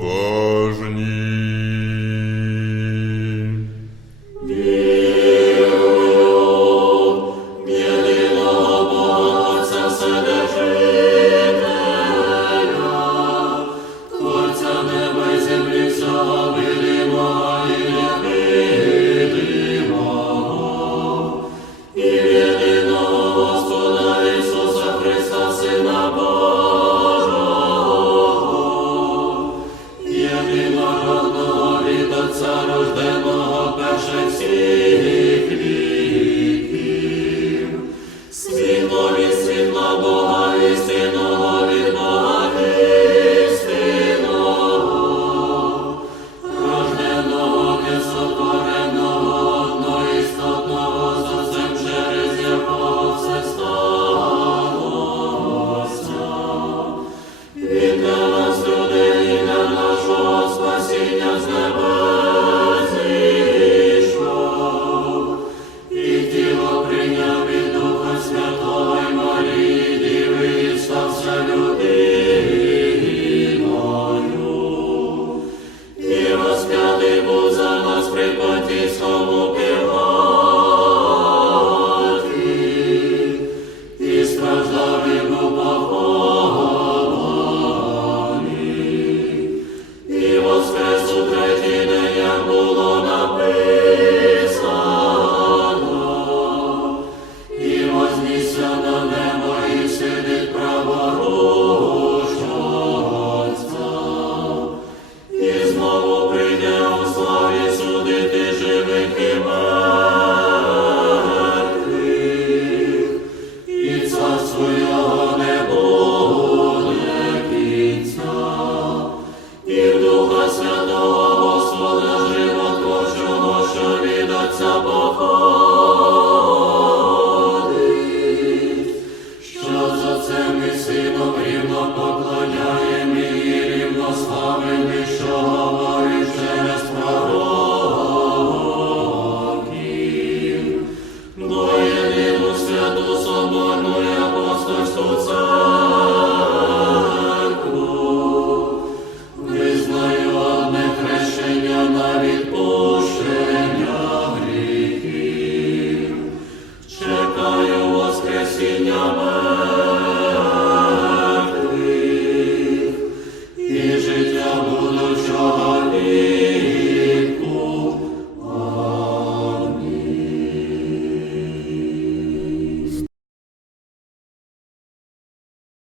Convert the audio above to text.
Oh. Cristo Духа Святого, Господа, животворчого, що від Отця походить, що за це ми сином рівно поклоняємо і рівно славимо, що говорить через пророків. Бо єдину святу соборну і апостольську царю,